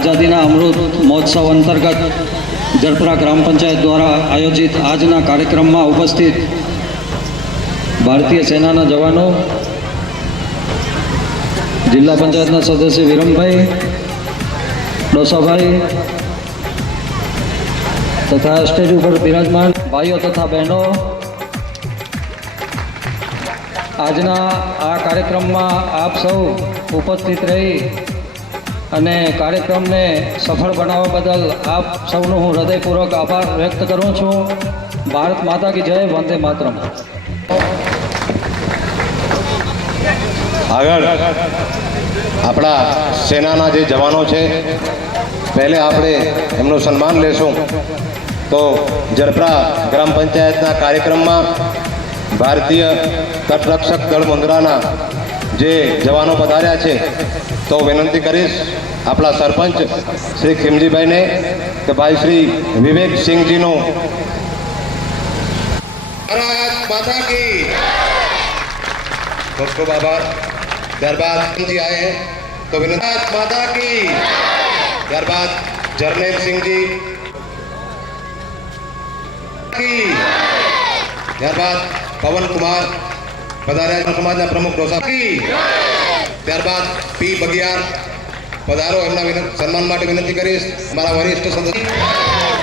આઝાદીના અમૃત મહોત્સવ અંતર્ગત જરપરા ગ્રામ પંચાયત દ્વારા આયોજિત આજના કાર્યક્રમમાં ઉપસ્થિત ભારતીય સેનાના જવાનો, જિલ્લા પંચાયતના સદસ્ય વિરમભાઈ, ડોસાભાઈ તથા સ્ટેજ ઉપર બિરાજમાન ભાઈઓ તથા બહેનો, આજના આ કાર્યક્રમમાં આપ સૌ ઉપસ્થિત રહી અને કાર્યક્રમને સફળ બનાવવા બદલ આપ સૌનો હું હૃદયપૂર્વક આભાર વ્યક્ત કરું છું. ભારત માતા કી જય, વંદે માતરમ. આગળ આપણા સેનાના જે જવાનો છે, પહેલે આપણે એમનું સન્માન લેશું. તો જરપરા ગ્રામ પંચાયતના કાર્યક્રમમાં ભારતીય તટરક્ષક દળ મુન્દ્રાના જે જવાનો પધાર્યા છે, તો વિનંતી કરીશ આપણા સરપંચ શ્રી ખીમજીભાઈને કે ભાઈ શ્રી વિવેકસિંહજીનું ભારત માતા કી ખૂબ ખૂબ આભાર. ત્યારબાદ जी आए हैं तो विनंती माता की. ત્યારબાદ જરનેલ સિંહજી की. ત્યારબાદ પવન કુમાર પધાર્યા સમાજના પ્રમુખ ડોસા की. ત્યારબાદ પી બગિયાર પધારો, એમના સન્માન માટે વિનંતી કરીશ મારા વરિષ્ઠ સદસ્ય.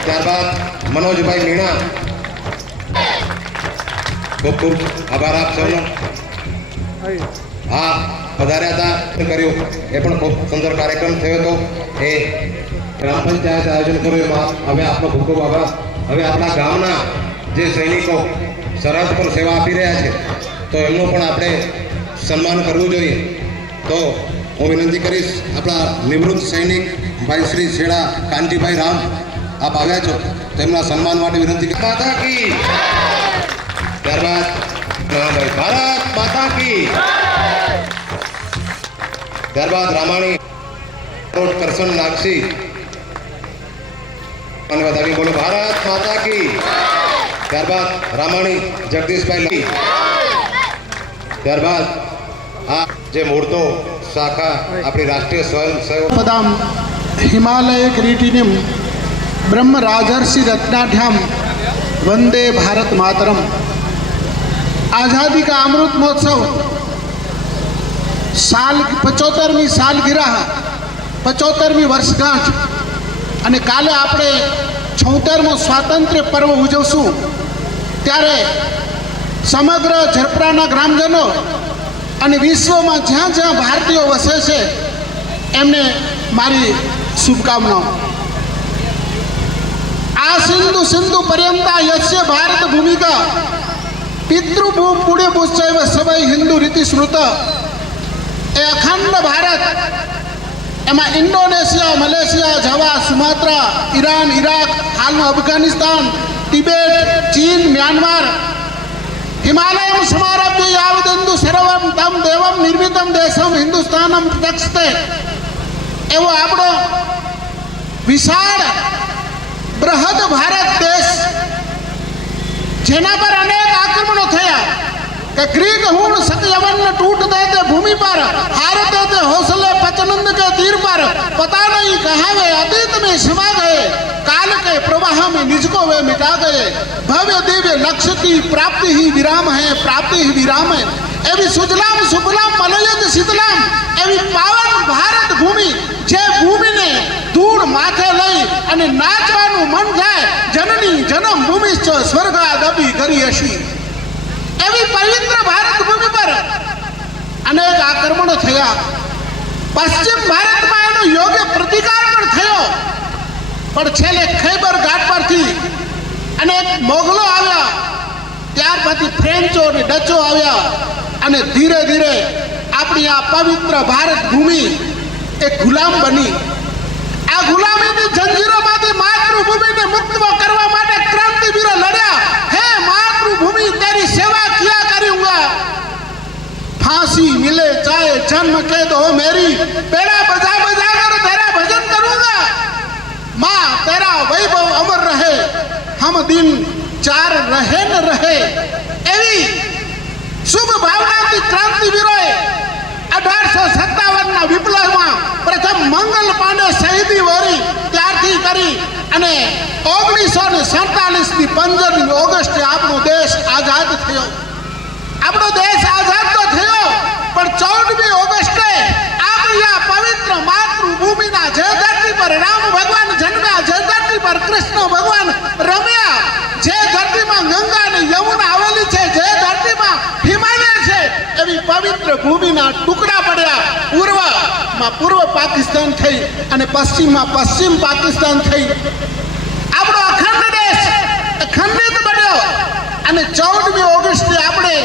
ત્યારબાદ મનોજભાઈ મીણા, ખૂબ ખૂબ આભાર આપ સૌનો. હા પધાર્યા હતા, કર્યું એ પણ ખૂબ સુંદર કાર્યક્રમ થયો હતો. એ ગ્રામ પંચાયત આયોજન કર્યું એમાં હવે આપનો ખૂબ ખૂબ આભાર. હવે આપણા ગામના જે સૈનિકો સરહદ પર સેવા આપી રહ્યા છે, તો એમનું પણ આપણે સન્માન કરવું જોઈએ. તો હું વિનંતી કરીશ આપણા નિવૃત્ત સૈનિક ભાઈ શ્રી શેડા કાંતિભાઈ રામ, આપ આવ્યા છો તો એમના સન્માન માટે વિનંતી. માતા કી. ત્યારબાદ ભાઈ ભારત માતા કી. ત્યારબાદ રામાણી કરશન નાગસી અને બધાવી બોલો ભારત માતા કી. ત્યારબાદ રામાણી જગદીશભાઈ. ત્યારબાદ આ જે મૂર્તો શાખા આપણી રાષ્ટ્રીય સ્વયંસેવક પદામ હિમાલય કિરીટિનિમ બ્રહ્મ રાજર્ષિ रत्नाढ्याम वंदे भारत मातरम. आज़ादी का अमृत महोत्सव साल 75મી सालगिरह 75મી વર્ષગાંઠ અને કાલે આપણે 76મો સ્વાતંત્ર્ય પર્વ ઉજવશું. ત્યારે સમગ્ર જરપરાના ગ્રામજનો અને વિશ્વમાં જ્યાં જ્યાં ભારતીયો વસે છે એમને મારી શુભકામનાઓ. આ સિંધુ સિંધુ પર્યંતા યસ્ય ભારત ભૂમિકા પિતૃભૂ પુણ્ય પુશ્ચૈવ સવૈ હિન્દુ રીતિ સ્મૃત. એ અખંડ ભારત, એમાં ઇન્ડોનેશિયા, મલેશિયા, જવા, સુમાત્રા, ઈરાન, ઈરાક, હાલનું અફઘાનિસ્તાન, તિબેટ, ચીન, મ્યાનમાર, હિમાલયમ સમારભ્ય યાવદિન્દુ સર્વમ તમ દેવમ નિર્મિતમ દેશમ હિન્દુસ્તાનમ પ્રક્ષતે. એવો આપણો વિશાળ બૃહદ ભારત દેશ, જેના પર અનેક આક્રમણો થયા કે ग्रीक हूण सत्यवन टूट देते भूमि पर, हारते थे हौसले पचनंद के तीर पर, पता नहीं कहाँ वे अतीत में समा गए, काल के प्रवाह में निज को वे मिटा गए. भव्य दिव्य लक्ष्य की प्राप्ति ही विराम है, प्राप्ति ही विराम है. एवी सुजलाम सुफलाम मलयज शीतलाम एवी पावन भारत भूमि, जे भूमि ने धूળ માથે લઈ અને નાચવાનું મન થાય, જનની જન્મ ભૂમિ સ્વર્ગાદપી કરી હશી. એવી પવિત્ર ભારત ભૂમિ પર અનેક આક્રમણો થયા. પશ્ચિમ ભારતમાં એનો યોગ્ય પ્રતિકાર પણ થયો, પણ છેલ્લે ખૈબર ઘાટ પરથી અનેક મોગલો આવ્યા, ત્યાર પછી ફ્રેન્ચો અને ડચો આવ્યા અને ધીરે ધીરે આપણી આ પવિત્ર ભારત ભૂમિ એક ગુલામ બની. આ ગુલામીની જંજીરોમાંથી માતૃભૂમિને મુક્ત કરવા માટે ક્રાંતિવીરો લડ્યા. હે मातृभूमि तेरी सेवा किया करूंगा, फांसी मिले चाहे जन्म के दो मेरी, पेड़ा बजा बजा कर तेरा भजन करूंगा. माँ तेरा वैभव अमर रहे, हम दिन चार रहे न रहे. एवी શુભ ભાવનાથી ક્રાંતિવીરોએ 1857ના વિપ્લવમાં પ્રથમ મંગલ પાંડે શહીદી વરી ત્યારથી કરી અને 1947ની 15મી ઓગસ્ટે આપણો દેશ આઝાદ થયો. આપણો દેશ આઝાદ તો થયો, પણ 14મી ઓગસ્ટે આપણી આ પવિત્ર માતૃભૂમિના જે ધરતી પર રામ ભગવાન જન્મ્યા, જે ધરતી પર કૃષ્ણ ભગવાન રમ્યા, જે ધરતીમાં ગંગા અને યમુના આવેલી છે, જે ધરતીમાં હિમાલય છે, એવી પવિત્ર ભૂમિના ટુકડા પડ્યા. પૂર્વમાં પૂર્વ પાકિસ્તાન થઈ અને પશ્ચિમમાં પશ્ચિમ પાકિસ્તાન થઈ. આપણો અખંડ દેશ ખંડિત બન્યો અને 14મી ઓગસ્ટે આપણે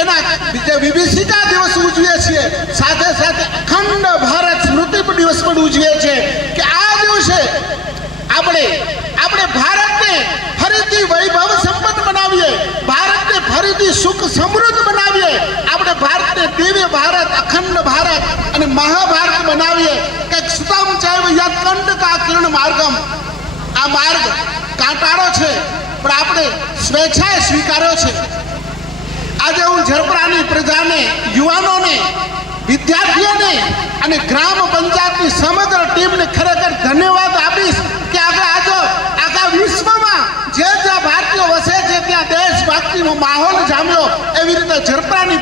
એના જે વિભીષિકા દિવસ ઉજવીએ છીએ, સાથે સાથે અખંડ ભારત સ્મૃતિ દિવસ પણ ઉજવીએ છીએ કે આ દિવસે આપણે ભારતને ફરીથી વૈભવ સંપન્ન બનાવીએ, ભારતને ફરીથી સુખ સમૃદ્ધ બનાવીએ, આપણે ભારતને દિવ્ય ભારત, અખંડ ભારત અને મહાભારત બનાવીએ. કે સુતમ ચૈવ યત્કંડકા કિરણ માર્ગમ, આ માર્ગ કાંટાળો છે પણ આપણે સ્વેચ્છાએ સ્વીકાર્યો છે. આજે હું ઝરપરાની પ્રજાને, યુવાનોને, વિદ્યાર્થીઓને અને ગ્રામ પંચાયતની સમગ્ર ટીમને ખરેખર ધન્યવાદ આપીશ કે આખા વિશ્વમાં જ્યાં ભારતીયો વસે છે ત્યાં દેશભક્તિનો માહોલ જામ્યો. એવી રીતે ઝરપરાની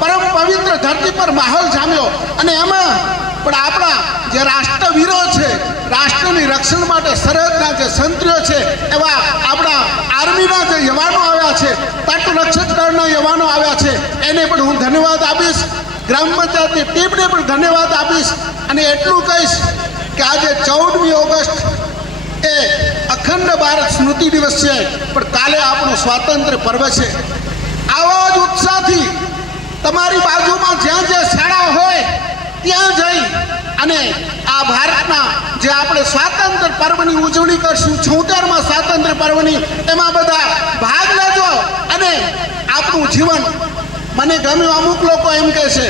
પરમ પવિત્ર ધરતી પર માહોલ જામ્યો. અને એમાં પણ આપણા જે રાષ્ટ્રવીરો છે, રાષ્ટ્રની રક્ષણ માટે સરહદના જે સંત્રીઓ છે, એવા આપણા આર્મીના જે જવાનો આવ્યા છે, તટરક્ષક દળના જવાનો આવ્યા છે, એને પણ હું ધન્યવાદ આપીશ. ગ્રામ પંચાયતની ટીમને પણ ધન્યવાદ આપીશ. અને એટલું કહીશ કે આજે 14મી ઓગસ્ટ એ અખંડ ભારત સ્મૃતિ દિવસ છે, પણ કાલે આપણું સ્વાતંત્ર્ય પર્વ છે. આવા જ ઉત્સાહથી તમારી બાજુમાં જ્યાં જ્યાં શાળા હોય ત્યાં જઈ અને આ ભારતના જે આપણે સ્વાતંત્ર્ય પર્વની ઉજવણી કરશું, 76મા સ્વાતંત્ર્ય પર્વની, એમાં બધા ભાગ લેજો. અને આપણું જીવન, મને ગમ્યું, અમુક લોકો એમ કહે છે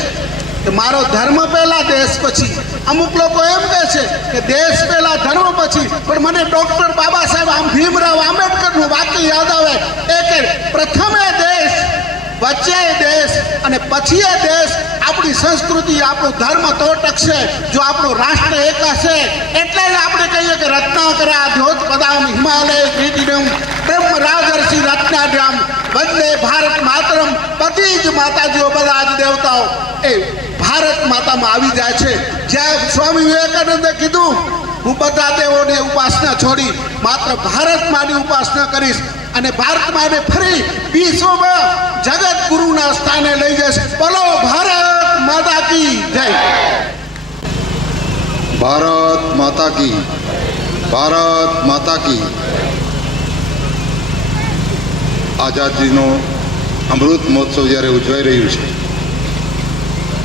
કે મારો ધર્મ પહેલા દેશ પછી, અમુક લોકો એમ કહે છે કે દેશ પહેલા ધર્મ પછી, પણ મને ડૉક્ટર બાબા સાહેબ ભીમરાવ આંબેડકરનું વાક્ય યાદ આવે કે પ્રથમે દેશ, વચ્ચે દેશ અને પછી એ દેશ. આપણી સંસ્કૃતિ, આપણું ધર્મ તો ટકશે જો આપણું રાષ્ટ્ર એક હશે. એટલે જ આપણે કહીએ કે રત્નાકરા ધ્યોતપદામ હિમાલય કીર્તિડમ બ્રહ્મ રાજર્ષિ રત્નાડ્યામ વંદે ભારત માતરમ. બધી જ માતાજીઓ, બધા જ દેવતાઓ એ ભારત માતામાં આવી જાય છે. જ્યાં સ્વામી વિવેકાનંદે કીધું, હું બધા દેવોની ઉપાસના છોડી માત્ર ભારત માની ઉપાસના કરીશ અને ભારત માને ફરી વિશ્વમાં જગત ગુરુના સ્થાને લઈ જશે. બોલો ભારત માતા કી જય. ભારત માતા કી, ભારત માતા કી. આઝાદીનો અમૃત મહોત્સવ જ્યારે ઉજવાઈ રહ્યું છે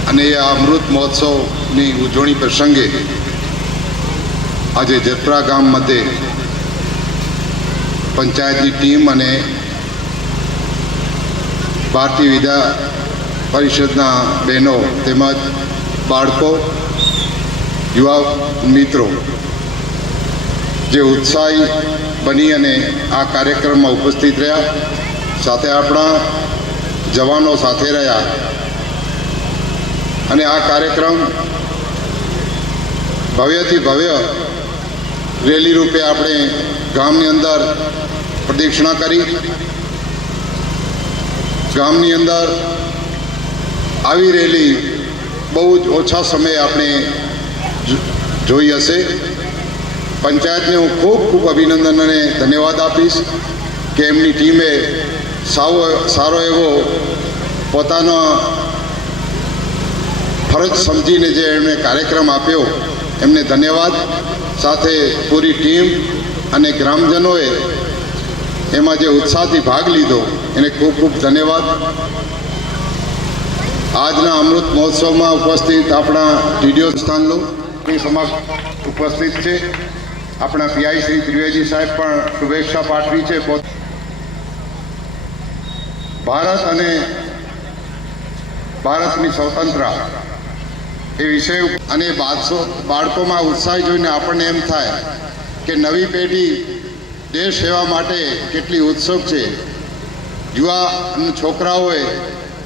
અને એ અમૃત મહોત્સવની ઉજવણી પ્રસંગે આજે ઝરપરા ગામ મધ્યે પંચાયતની ટીમ અને ભારતીય વિદ્યા પરિષદના બહેનો તેમજ બાળકો, યુવા મિત્રો જે ઉત્સાહી બની અને આ કાર્યક્રમમાં ઉપસ્થિત રહ્યા, સાથે આપણા જવાનો સાથે રહ્યા અને આ કાર્યક્રમ ભવ્યથી ભવ્ય રેલી રૂપે આપણે ગામની અંદર પ્રદક્ષિણા કરી. ગામની અંદર આવી રેલી બહુ જ ઓછા સમયે આપણે જોઈ હશે. પંચાયતને હું ખૂબ ખૂબ અભિનંદન અને ધન્યવાદ આપીશ કે એમની ટીમે સારો એવો પોતાનો ફરજ સમજીને જે એમણે કાર્યક્રમ આપ્યો, એમને ધન્યવાદ. સાથે પૂરી ટીમ અને ગ્રામજનોએ એમાં જે ઉત્સાહથી ભાગ લીધો એને ખૂબ ખૂબ ધન્યવાદ. આજના અમૃત મહોત્સવમાં ઉપસ્થિત આપણા ટીડીઓ સ્થાનની સમક્ષ ઉપસ્થિત છે. આપણા પીઆઈ શ્રી ત્રિવેદી સાહેબ પણ શુભેચ્છા પાઠવી છે. ભારત અને ભારતની સ્વતંત્રતા એ વિષય અને બાળકોમાં ઉત્સાહ જોઈને આપણને એમ થાય કે નવી પેઢી દેશ સેવા માટે કેટલી ઉત્સુક છે. યુવા છોકરાઓએ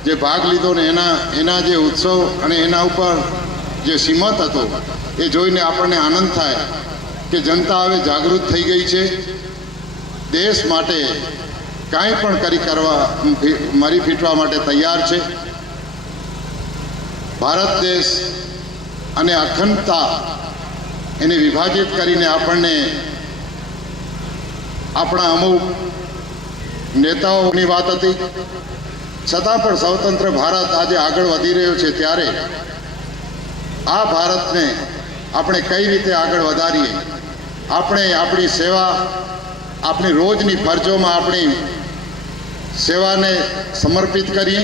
જે ભાગ લીધો ને એના જે ઉત્સવ અને એના ઉપર જે સીમત હતો એ જોઈને આપણને આનંદ થાય કે જનતા હવે જાગૃત થઈ ગઈ છે, દેશ માટે કાંઈ પણ મરી ફીટવા માટે તૈયાર છે. ભારત દેશ અને અખંડતા એને વિભાજિત કરીને આપણને આપણા અમુક નેતાઓની વાત હતી, છતાં પણ સ્વતંત્ર ભારત આજે આગળ વધી રહ્યો છે. ત્યારે આ ભારતને આપણે કઈ રીતે આગળ વધારીએ, આપણે આપણી સેવા, આપણી રોજની ફરજોમાં આપણી સેવાને સમર્પિત કરીએ,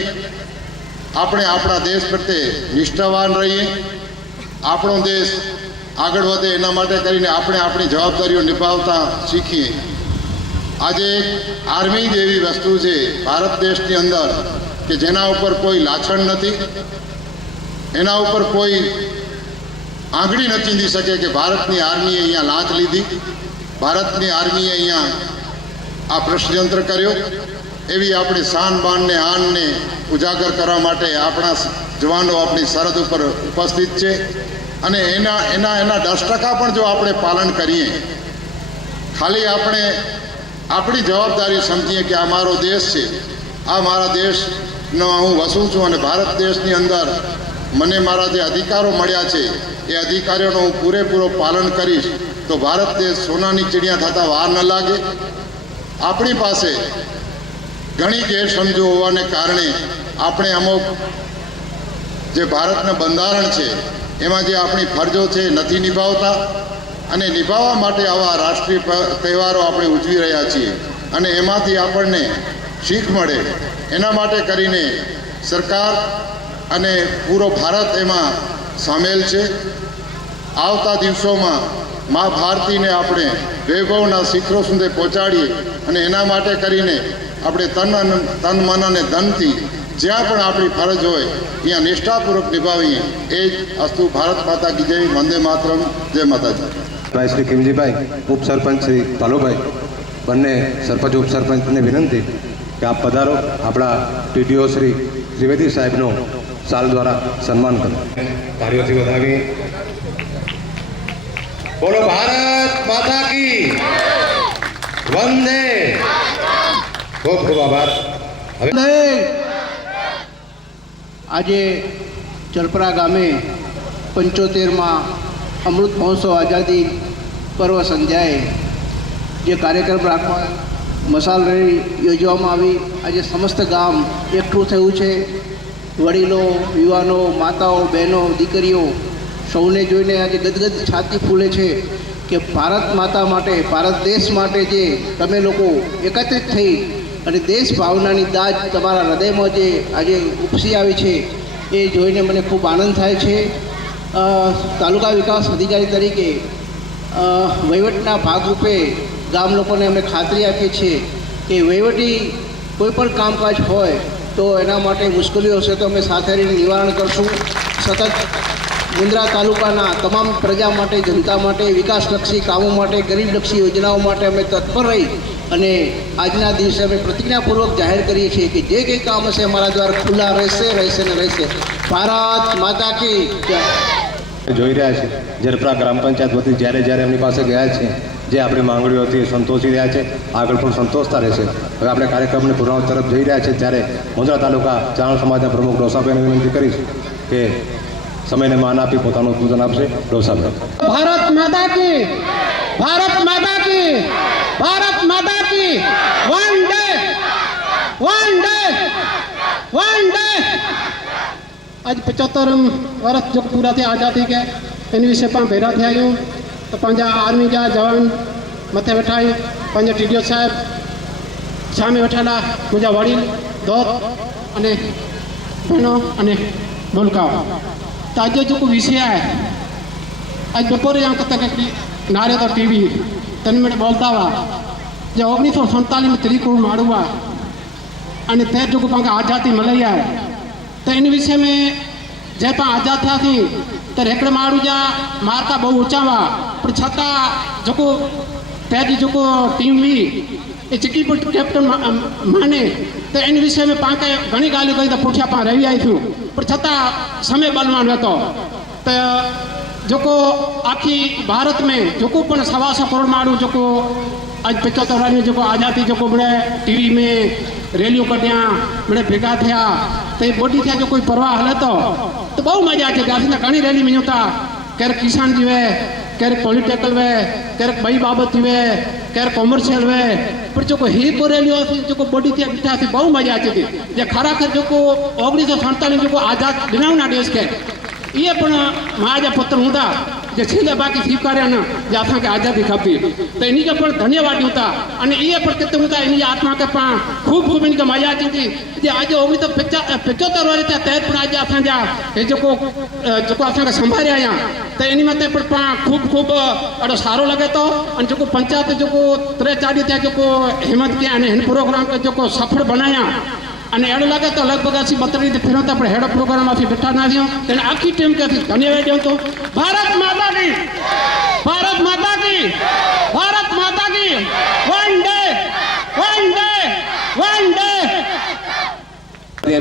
આપણે આપણા દેશ પ્રત્યે નિષ્ઠાવાન રહીએ, આપણો દેશ આગળ વધે એના માટે કરીને આપણે આપણી જવાબદારીઓ નિભાવતા શીખીએ. આજે આર્મી જેવી વસ્તુ છે ભારત દેશની અંદર કે જેના ઉપર કોઈ લાછણ નથી, એના ઉપર કોઈ આંગળી ન ચીંધી શકે કે ભારતની આર્મીએ અહીંયા લાંચ લીધી, ભારતની આર્મીએ અહીંયા આ પ્રશ્નયંત્ર કર્યો. એવી આપણી શાન બાનને આનને ઉજાગર કરવા માટે આપણા જવાનો આપણી સરહદ ઉપર ઉપસ્થિત છે. અને એના 10% પણ જો આપણે પાલન કરીએ, ખાલી આપણે આપણી જવાબદારી સમજીએ કે આ મારો દેશ છે, આ મારા દેશનો હું વસું છું અને ભારત દેશની અંદર મને મારા જે અધિકારો મળ્યા છે એ અધિકારીઓનો હું પૂરેપૂરો પાલન કરીશ, તો ભારત દેશ સોનાની ચીડિયા થતાં વાર ન લાગે. આપણી પાસે ઘણી ગેરસમજો હોવાને કારણે આપણે અમુક જે ભારતનું બંધારણ છે એમાં જે આપણી ફરજો છે નથી નિભાવતા, અને નિભાવવા માટે આવા રાષ્ટ્રીય તહેવારો આપણે ઉજવી રહ્યા છીએ અને એમાંથી આપણને શીખ મળે એના માટે કરીને સરકાર અને પૂરો ભારત એમાં સામેલ છે. આવતા દિવસોમાં મા ભારતીને આપણે વૈભવના શિખરો સુધી પહોંચાડીએ અને એના માટે કરીને આપણે તન મન અને ધનથી જ્યાં પણ આપણી ફરજ હોય ત્યાં નિષ્ઠાપૂર્વક નિભાવીએ. એ જ અસ્તુ. ભારત માતા કી જય. વંદે માતરમ. જય માતાજી. ભાઈ શ્રી કિમજીભાઈ, ઉપસરપંચ શ્રી કાલુભાઈ, બંને સરપંચ ઉપસરપંચને વિનંતી કે આપ પધારો, આપણા ટીડીઓ શ્રી ત્રિવેદી સાહેબનું સાલ દ્વારા સન્માન કરો. તાળીઓથી વધાવી. બોલો ભારત માતા કી વંદે. ખૂબ ખૂબ આભાર. હવે આજે ચલપરા ગામે 75માં અમૃત મહોત્સવ આઝાદી પર્વ સંધ્યાએ જે કાર્યક્રમ રાખવા મશાલ રેલી યોજવામાં આવી. આજે સમસ્ત ગામ એકઠું થયું છે. વડીલો, યુવાનો, માતાઓ, બહેનો, દીકરીઓ સૌને જોઈને આજે ગદગદ છાતી ફૂલે છે કે ભારત માતા માટે, ભારત દેશ માટે જે તમે લોકો એકત્રિત થઈ અને દેશ ભાવનાની દાજ તમારા હૃદયમાં જે આજે ઉપસી આવી છે એ જોઈને મને ખૂબ આનંદ થાય છે. તાલુકા વિકાસ અધિકારી તરીકે વહીવટના ભાગરૂપે ગામ લોકોને અમે ખાતરી આપીએ છીએ કે વહીવટી કોઈ પણ કામકાજ હોય તો એના માટે મુશ્કેલીઓ હશે તો અમે સાથે રહીને નિવારણ કરશું. સતત મુન્દ્રા તાલુકાના તમામ પ્રજા માટે, જનતા માટે, વિકાસલક્ષી કામો માટે, ગરીબલક્ષી યોજનાઓ માટે અમે તત્પર રહી અને આજના દિવસે અમે પ્રતિજ્ઞાપૂર્વક જાહેર કરીએ છીએ કે જે કંઈ કામ હશે અમારા દ્વારા ખુલ્લા રહેશે ને રહેશે. ભારત માતા કી જય. જોઈ રહ્યા છે ઝરપરા ગ્રામ પંચાયત વતી જ્યારે એમની પાસે ગયા છે, જે આપણી માંગણીઓ હતી એ સંતોષી રહ્યા છે, આગળ પણ સંતોષતા રહેશે. હવે આપણે કાર્યક્રમને પૂર્ણાવત તરફ જઈ રહ્યા છે ત્યારે મુન્દ્રા તાલુકા ચારણ સમાજના પ્રમુખ ડોસાભાઈને વિનંતી કરીશ કે સમયને માન આપી પોતાનું ઉદ્બોધન આપશે. ડોસાભાઈ. ભારત માતા કી, ભારત માતા કી, ભારત માતા કી. વન ડે, વન ડે, વન ડે. आज 75 વર્ષ जो पूरा थे आज़ादी के इन विषय पर भेरा थे आयूं तो पंहिंजा आर्मी जा जवान मथे वेठा आहियूं. पंहिंजा टीडीओ साहिब सामे वेठाला, मुंहिंजा वडील दोस्त अने भेणो अने मुल्काओ. तो अॼु जेको विषय आहे, अॼु बपोरे या कतक नारे तो टीवी 3 मिनट बोलता हुआ जो 1947 में त्रिकोण माण्हू हुआ अने ते जेको पाण आज़ादी मिली आहे तो इन विषय में जे पाण आज़ाद थिया थी तो हिकिड़े माण्हू जा मार्का बहु ऊंचा हुआ पर छतां जेको पंहिंजी जेको टीम हुई એ જેकी પણ કેપ્ટન માને તો એની વિષયમાં પાણ ઘણી ગાલ્યું કહી તો પૂછ્યા પાણ રही आई थियूं पर छतां समय बलवान હતો त जेको आखी भारत में जेको पण 125 करोड़ माण्हू जेको अॼु 75 वारी जेको आज़ादी जेको मिड़े टीवी में रैलियूं कढियां मिड़े भेगा थिया त बोडी थिया जो कोई परवाह हले तो बहु मजा अचे असीं त घणी रैली वञूं था केरु किसान जी वे केरु पॉलिटिकल वे केरु ॿई बाबति थी वे केरु कॉमर्शियल वे पर जेको हिकु रैलियूं असीं जेको बोडी थिया ॾिठासीं बहु मजा अचे थी जे खराखर जेको 1947 जेको आज़ादु ॾिनऊं ना देश खे इहे पण मां जा पुत्र हूंदा जे छीले बाक़ी स्वीकारिया न जे असांखे आज़ादी खपे त इन खे पण धन्यवाद ॾियूं था अने इहे पण किथे हूंदा इन जी आत्मा खे पाण ख़ूब इन खे मज़ा अचे थी जे अॼु 1975 वारे जा तहत पण अॼु असांजा हे जेको असांखे संभालिया आहियां त इन मथे पण पाण ख़ूब ॾाढो सारो लॻे थो ऐं जेको पंचायत जेको 3-4 ॾींहं थिया जेको हिमत कया आहिनि हिन प्रोग्राम खे जेको सफल बनाया अने अहिड़ो लॻे थो लॻभॻि असीं 32 ॾींहं फिरूं था पर अहिड़ो प्रोग्राम असीं ॾिठा न थियूं त आखी टीम खे असीं धन्यवाद ॾियूं थो भारत माता की भारत माता की भारत माता की वंदे वंदे वंदे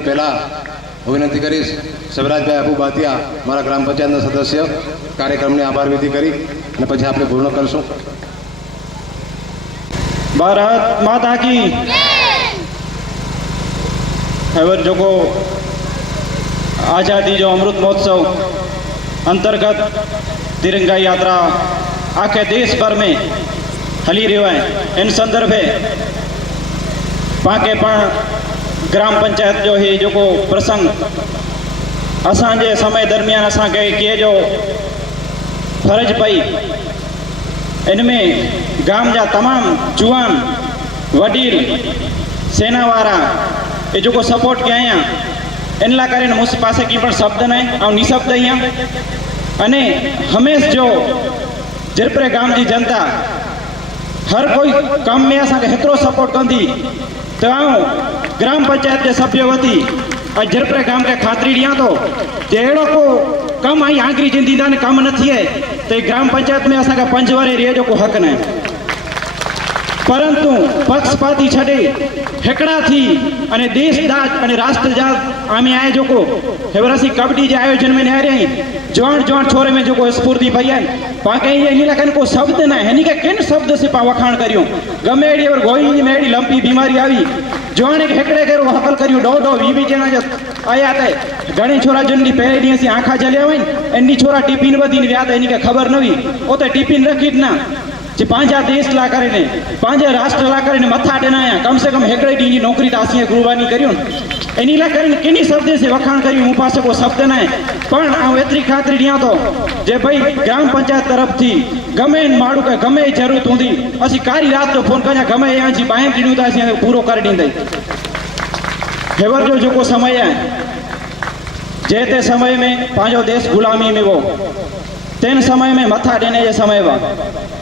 પહેલા વિનંતી કરીશ શિવરાજભાઈ અબુ બાતિયા મારા ગ્રામ પંચાયતના સદસ્ય કાર્યક્રમને આભાર વિધિ કરી અને પછી આપણે પૂર્ણ કરશું. भारत माता की खबर जो को आज़ादी जो अमृत महोत्सव अंतर्गत तिरंगा यात्रा आखे देश भर में हली रही है इन संदर्भे पाके पण ग्राम पंचायत जो ही जो को प्रसंग असांजे समय दरमियान असांखे किए जो फर्ज पई इनमें गाम जा तमाम जुआन वडील सेना वारा ये जो को सपोर्ट किया आया इन ला करे मुझ पास की पण शब्द न ऐं निशब्द अँ अने हमेश जो जिरपरे गाम की जनता हर कोई कम में असांखे हेतिरो सपोर्ट कंदी तो ग्राम पंचायत के सभ्य वती जिरपरे गाम के खातरी ॾियां तो जे अहिड़ो को कम आई आंकरी जिंदीदा ने कम न थिए तो ग्राम पंचायत में असांखे 5 वारे रिहे जो को हक़ न परंतु पक्षपाती छे हेकड़ा थी अने देश दाज अने राष्ट्र जात आमे आए जो को हेवरसी कबड्डी जे आयोजन में आ रही जवान जवान छोरे में जो को स्फूर्ति भई है पाके ये इलाका को शब्द ना है के किन शब्द से पा वखाण करियो गमे एडी और गोई में एडी लंपी बीमारी आई जवान एक हेकड़े केरो हकल करियो डो 20 जना जो आया थे घणी छोरा जन पहले दी सी आंखा जलिया हुई एनी छोरा टिफिन बदीन व्या था इनके खबर न हुई ओ तो टिफिन रखी ना जे पांजा देश ला करे पांजे राष्ट्र ला करे मथा ॾिनाया कम से कम हेकड़े डी नौकरी तो असीं कुर्बानी करियो एनी ला करे किनी शब्द से वखाण करियो मूं पास को शब्द न पण आऊं एतरी खातरी ॾियां तो जे भाई ग्राम पंचायत तरफ थी गमे माण्हू के गमे जरूरत हुंदी असीं कारी रात तो फोन कया गमे या जी बाहें ॾियूं था असीं पूरो करे ॾींदई हेवर जो जेको समय है जे ते समय में पांजो देश गुलामी में वो तेन समय में मथा देने जे समय वा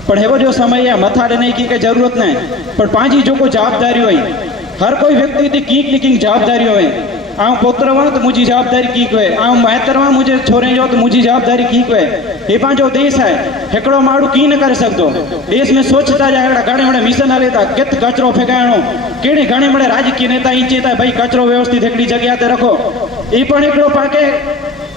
पर हेवो जो समय है मथा देने की के जरूरत नहीं पर पांजी जो को जवाबदारी हुई हर कोई व्यक्ति की कीक लिकिंग जवाबदारी हुई आऊं पुत्र हुआ तो मुझी जवाबदारी की हुए आऊं महतर हुआ मुझे छोरे जो तो मुझी जवाबदारी की हुए ये पांजो देश है हेकड़ो माण्हू की न करे सकदो देश में स्वच्छता जा हेड़ा घणे बड़े मिशन हले था कित कचरो फेंकाणो केड़ी घणे बड़े राजकीय नेता ई चेता भाई कचरो व्यवस्थित एकड़ी जगह ते रखो ई पण एकड़ो पाके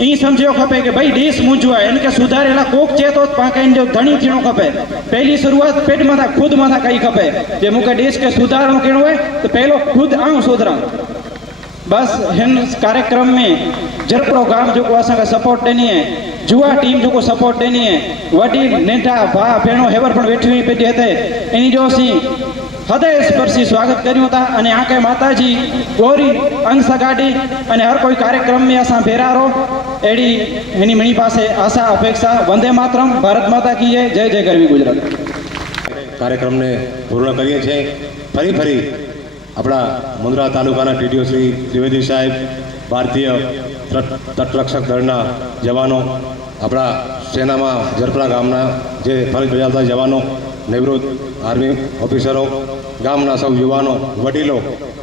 ई समझो खपे कि भाई देश मुंझो है इनके सुधारेला कोक चे तो पाके इन जो धनी थियणो खपे पहली शुरुआत पेट मथा खुद मथा कई खपे जे मुके देश के सुधारणो केणो है तो पहलो खुद आऊं सुधरा बस हिन कार्यक्रम में जरपरो गाम जो को असांखे सपोर्ट देनी है जुआ टीम जो को सपोर्ट देनी है वडी नेठा भा भेणो हेवर पण वेठी हुई पेटी हते एनी जो असीं हृदय स्पर्शी स्वागत करूँ था अने आके माताजी गौरी अंग सगाड़ी अने हर कोई कार्यक्रम में असा भेरा रो एडी एनी मणी पासे आशा अपेक्षा वंदे मातरम भारत माता की जय जय गरवी गुजरात કાર્યક્રમ ને પૂર્ણ કરીએ છીએ ફરી આપણા મુંદ્રા તાલુકાના ટીડીઓ શ્રી ત્રિવેદી સાહેબ ભારતીય તટરક્ષક દળના જવાનો આપણા સેનામાં જરપરા ગામના જે ફરજ બજાવતા જવાનો નિવૃત્ત આર્મી ઓફિસરો ગામના સૌ યુવાનો વડીલો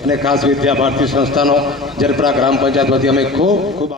અને ખાસ વિદ્યા ભારતી સંસ્થાનો જરપરા ગ્રામ પંચાયત વતી અમે ખૂબ